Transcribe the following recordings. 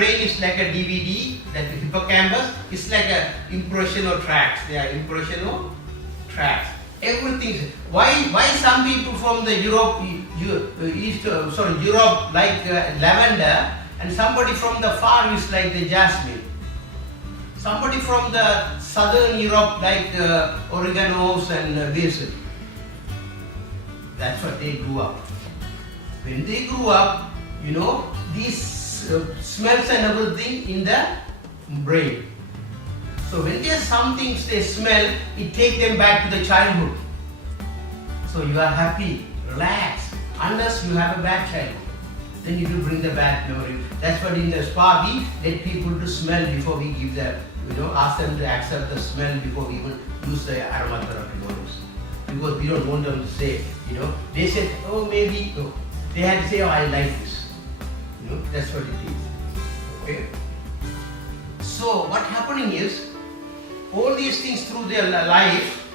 brain is like a DVD, that the hippocampus is like a impressional tracks. They are impressional tracks. Everything. Why some people from the Europe like lavender, and somebody from the far east like the jasmine. Somebody from the southern Europe like oreganos and basil. That's what they grew up. When they grew up, these smells and everything in the brain. So when there's something they smell, it takes them back to the childhood. So you are happy, relaxed, unless you have a bad childhood. Then you will bring the bad memory. That's what in the spa we let people to smell before we give them, ask them to accept the smell before we even use the aromatherapy models. Because we don't want them to say, they said, oh maybe, no. They had to say, oh I like this. That's what it is. Okay. So what happening is, all these things through their life,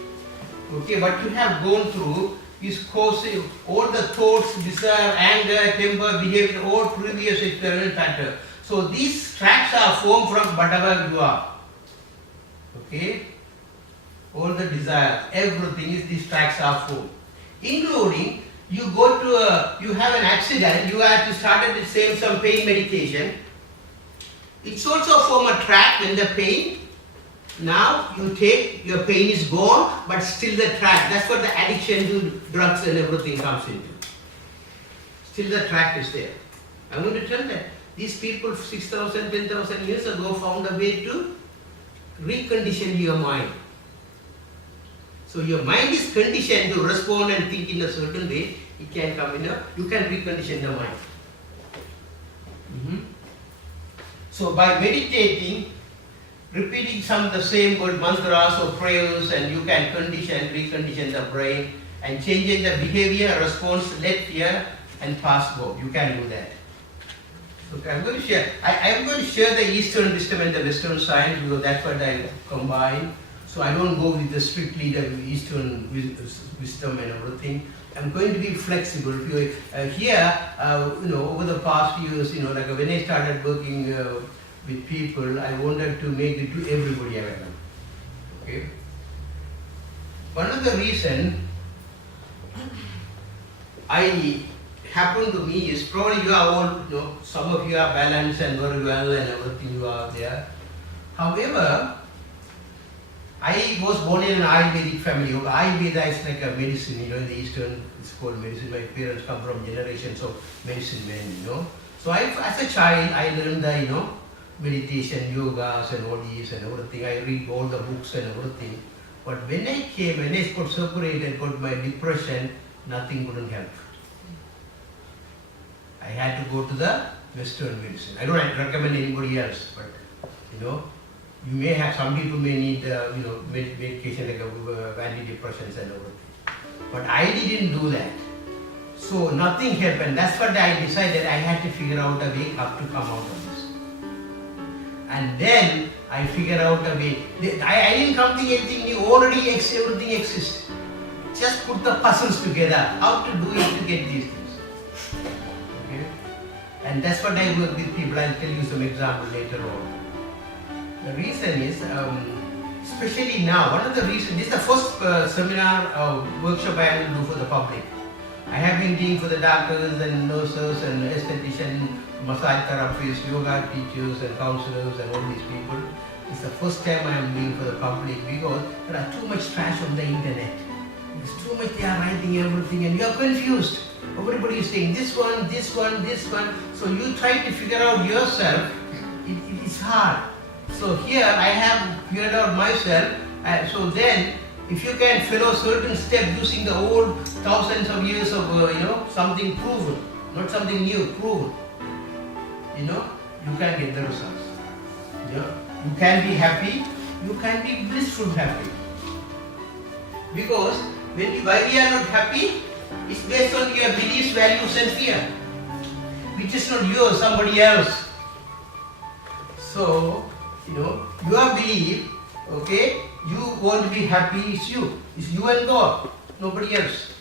okay, what you have gone through is causing all the thoughts, desire, anger, temper, behavior, all previous external factors. So these tracks are formed from whatever you are. Okay? All the desires, everything is these tracks are formed. Including, you have an accident, you have to start the same some pain medication. It's also from a track when the pain. Now you take, your pain is gone, but still the track. That's what the addiction to drugs and everything comes into. Still the track is there. I'm going to tell that these people 6,000, 10,000 years ago found a way to recondition your mind. So your mind is conditioned to respond and think in a certain way. It can come you can recondition the mind. So by meditating, repeating some of the same word mantras or prayers, and you can recondition the brain and changing the behavior, response, let fear and pass go. You can do that. Okay, I'm going to share. I'm going to share the Eastern wisdom and the Western science because that's what I combine. So I don't go with the strictly the Eastern wisdom and everything. I'm going to be flexible. Here, over the past years, like when I started working with people, I wanted to make it to everybody available. Okay. One of the reason I happened to me is probably you are all, some of you are balanced and very well and everything you are there. However, I was born in an Ayurvedic family. Ayurveda is like a medicine, in the Eastern it's called medicine. My parents come from generations of medicine men, So as a child, I learned the, meditation, yogas and all these and everything. I read all the books and everything. But when I got separated, got my depression, nothing couldn't help. I had to go to the Western medicine. I don't recommend anybody else, but you may have, some people may need, medication like antidepressants and everything. But I didn't do that. So nothing happened. That's what I decided I had to figure out a way how to come out of this. And then I figured out a way. I didn't come to anything new. Already everything exists. Just put the puzzles together. How to do it to get these things. Okay? And that's what I work with people. I'll tell you some example later on. The reason is, especially now, one of the reasons, this is the first seminar workshop I will do for the public. I have been doing for the doctors and nurses and estheticians, massage therapists, yoga teachers and counselors and all these people. It's the first time I am doing for the public because there are too much trash on the internet. There's too much, they are writing everything and you are confused. Everybody is saying this one, this one, this one. So you try to figure out yourself, it is hard. So here I have figured out myself. So then, if you can follow certain steps using the old thousands of years of something proven, not something new, proven, you can get the results. You can be happy, you can be blissful happy. Because why we are not happy, it's based on your beliefs, values and fear, which is not yours, somebody else. So, your belief, okay, you want to be happy, it's you and God, nobody else.